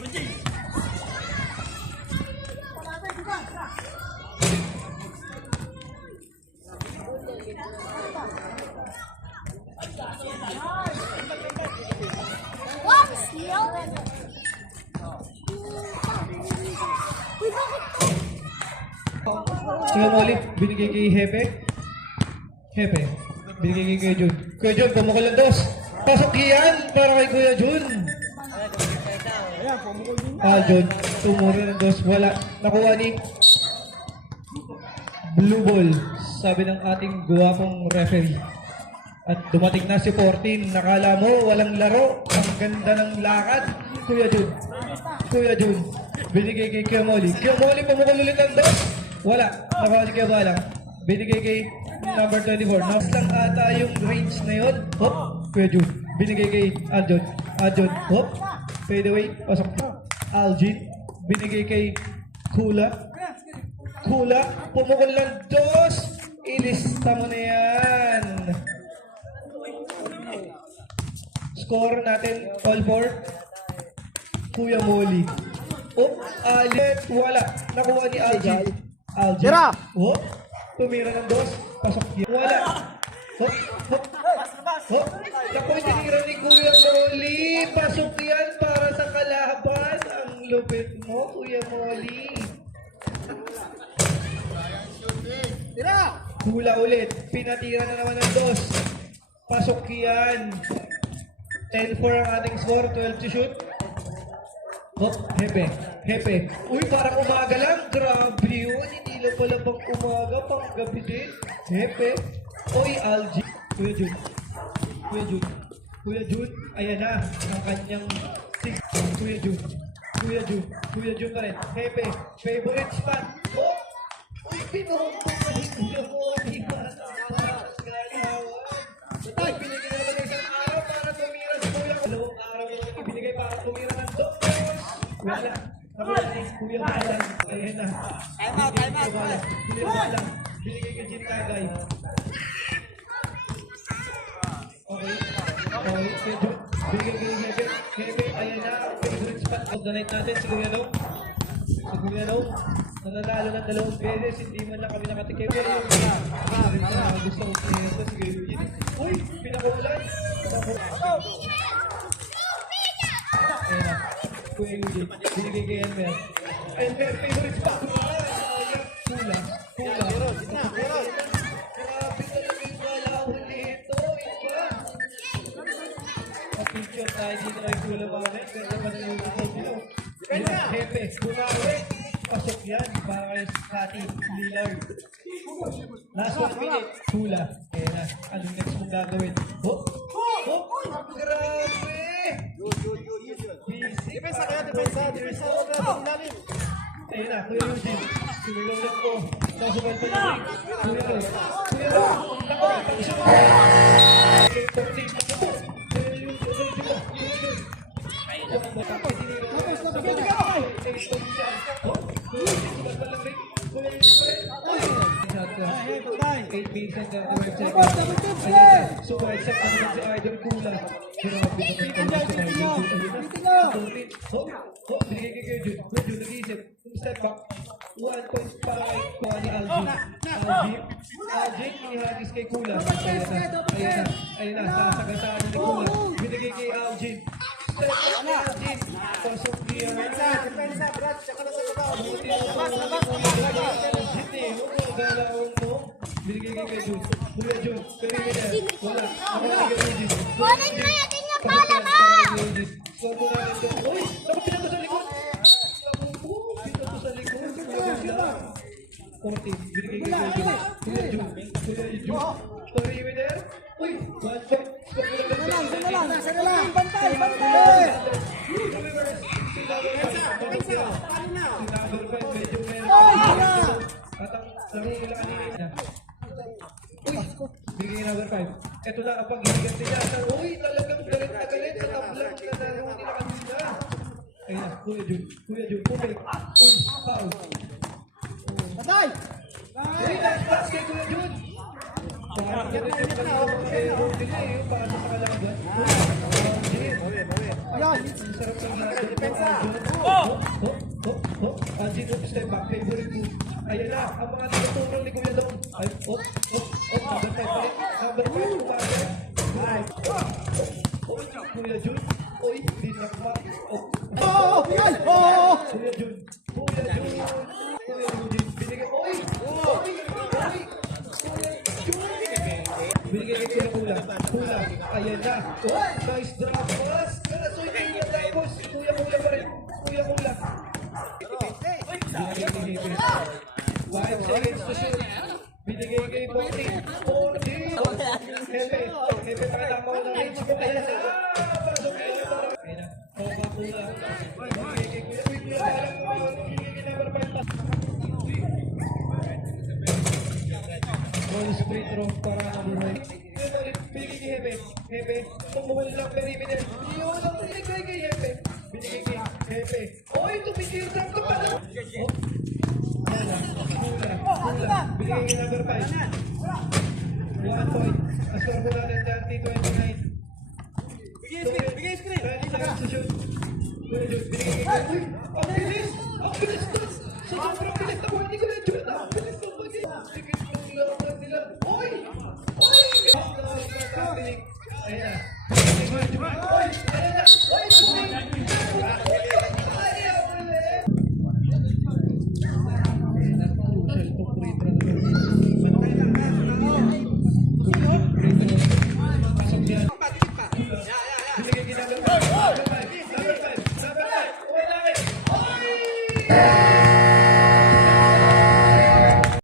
Sige mo ulit, binigay kay Hepe. Hepe, binigay kay Kuya Jun. Kuya Jun, pumukol ng dos. Pasok yan para kay Kuya Jun. Jun, tumuri ng dos. Wala. Nakuha ni blue ball, sabi ng ating guwapong referee. At dumating na si 14. Nakala mo, walang laro. Ang ganda ng lakad. Kuya Jun. Kuya Jun. Binigay kay Kuya Molly. Kuya Molly, pumukol ulit ng dos. Wala. Nakuha si Kuya Balang. Binigay kay number 24. Nas lang ata yung range na yun. Hop. Kuya Jun. Binigay kay Aljon. Aljon. Hop. Fade away. Pasok. Aljin. Binigay kay Kula. Kula. Pumukol ng dos. Ilista mo na yan. Score natin, all for Kuya Molly. Oh, Alit, wala. Nakuha ni Aljin. Aljin. Oh, tumira ng dos. Pasok yan. Wala. Oh, oh, oh. Nakuha tinira ni Kuya Molly. Pasok yan para sa kalaban. Ang lupit mo, Kuya Molly. Hula ulit. Pinatira na naman ng dos. Pasok yan. 10-4 ang ating score, 12 to shoot. Hop, Hepe. Hepe. Uy, parang umaga lang. Grabe yun. Hindi lang pala pang umaga, pang gabi din. Hepe. Uy, Algie. Kuya Jun. Kuya Jun. Kuya Jun. Ayan na. Ang kanyang 6. Kuya Jun. Kuya Jun. Kuya Jun pa rin. Hepe. Favorite spot. Oh! Uy, pinuhong mo pa rin. Kuya mo. Hindi para sa galawan. Ay, pinigyan naman ng isang araw para tumira si Kuya. Dalawang araw yung ibinigay para tumira ng dos. Wala. Nakuha ni Kuya Balang. Ayan na. Time out. Kuya Balang. Binigay kay Jim Tagay. Okay. Okay. Binigay kay Hebe. Hebe. Ayan na. Favorite spot of the night natin. Si Kuya Long. Si Kuya Long. Nananalo ng 2 beses. Hindi man lang kami nakatikim. Gusto ko pinito si Kuya Eugene. Uy! Pinakulan! Ayan na. Kuya Eugene. Binigay kay Enver. Enver, favorite spot. Kula. Kula. Grabe talaga yung kalahon nito. Iba. Pa-picture tayo dito kay Kula Banek. Ganda pa na yung video. Hepe. Bumawi. Pasok yan para kay Scotty Lillard. Last 1 minute. Kula. Ayan na. Anong next mong gagawin? Oh! Grabe! Busy. Depensa kaya, depensa. Ayan na, Kuya Eugene. Sumigaw lang ko. Nasubal pa niya. Kuya Eugene. Kuya Eugene. Nako, pag-isip. Okay, 14. Kuya Eugene. Super exact naman si Idol Kula. Grabe naman si Idol Kula. Binigay kay Kuya Jun. Kuya Jun nag-iisip. Step back. 1 point para kay Kuha ni Aljin. Aljin, inihagis kay Kula. Ayan na. Sasagasaan ni Kula. Binigay kay Aljin. Step back ni Aljin. Pasok niya. Depensa, Brad. Tsaka na sa baba. Galaon mo. Binigay kay Kuya Jun. Kuya Jun. Perimeter. Wala. Kunin mo natin yung pala mo! Score mo natin doon. Uy! Naku, pinato sa likod! Pinato sa likod. 14. Binigay kay Kuya Jun. Kuya Jun. Kuya Jun. Perimeter. Uy! 1 point. Score mo natin. Sana lang. Bantay! Medyo meron. At ang laro nila kanina. Uy! Bigay number 5. Ito na ang pag-ibigan nila. Uy! Talagang galit na galit sa tablang na laro nila kanina. Ayan na. Kuya Jun. Kuya Jun. Pumik. Uy! Foul. Patay! Uy! Last kay Kuya Jun. Parang ganit yung kalaro nila eh. Para sa kalaban. Yan. Ang sarap ng natin. Depensa! Oh! Angie, step back. Favorite move. Ayan na. Ang mga tinutulong ni Kuya Dong. Ay, number 5 pa rin. Number 5, kumagay. Ay, Kuya Jun. Oy, di nakma. Oh! Yan! Oh! Kuya Jun. Kuya Jun. Kuya Jun. Binigay. Oy! Oy! Oy! Kuya Jun. Binigay kay Kuya Kulang. Kulang. Ayan na. Oh, nice drop pass. Kalasoy Kuya tapos. Kuya Kulang pa rin. Kuya Kulang. Binigay kay Hebe. 5 seconds to shoot. Binigay kay Bonnie. Bonnie. Hebe. Hebe, pakatama ko ng range mo. Ayan na. Pasok kay Kuya. Ayan na. Kuya Kulang. Binigay kay Kuya. Uy, Kuya parang binigay kay number 5 pa. Ball straight wrong para number 5. Binigay kay Hebe. Hebe. Tumuhol lang perimeter. Yun ang binigay kay Hebe. Binigay kay Hebe. Oy, tumigil sa ito pala. Oh. Ayan na. Kulang. Binigay kay number 5. 1 point. Ascore ko natin 30-29. Bigay screen. 30 seconds to shoot. Kuya Jun, binigay kay Uy, ang bilis! Ang bilis to! Sa sobrang bilis na hindi ko na-Jun. Ang bilis to pag sige, lang nila. Uy! Uy! Ayan na. Oy! Ayan na. Oy!